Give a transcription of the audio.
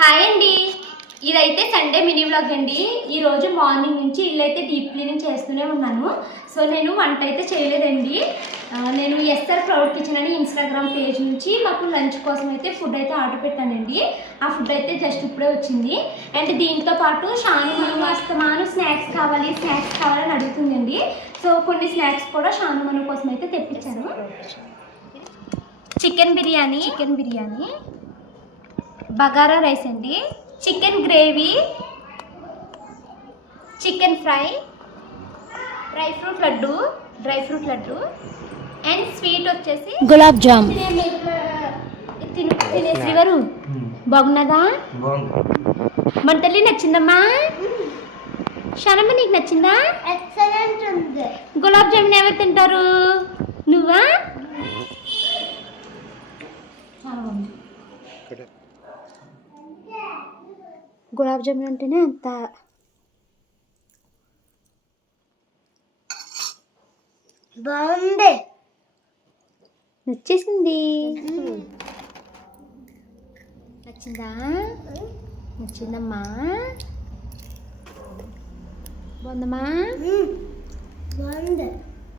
Hi అండి, ఇదైతే Sunday mini vlog అండి. ఈరోజు మార్నింగ్ నుంచి ఇల్లు అయితే డీప్ క్లీనింగ్ చేస్తూనే ఉన్నాను. సో నేను వంట అయితే చేయలేదండి. నేను ఎస్ఆర్ ప్రౌడ్ కిచెన్ అని ఇన్స్టాగ్రామ్ పేజ్ నుంచి మాకు లంచ్ కోసం అయితే ఫుడ్ అయితే ఆర్డర్ పెట్టానండి. ఆ ఫుడ్ అయితే జస్ట్ ఇప్పుడే వచ్చింది. అండ్ దీంతో పాటు షాను మనం అస్తమాను స్నాక్స్ కావాలని అడుగుతుందండి. సో కొన్ని స్నాక్స్ కూడా షాను మన కోసం అయితే తెప్పించాను. చికెన్ బిర్యానీ, బగారా రైస్ అండి, chicken gravy, chicken fry, dry fruit laddu and sweet వచ్చేసి గులాబ్ జామ్. తినేసి గారు బాగున్నదా? మన తల్లి నచ్చిందమ్మా? షానమ్మ నీకు నచ్చిందా? ఎక్సలెంట్ ఉంది. గులాబ్ జామున్ ఎవరు తింటారు? నువ్వా? గులాబ్ జామున్ అంటేనే అంత బాగుంది. నచ్చేసింది. నచ్చిందమ్మా? బాగుందమ్మా? బాగుంది.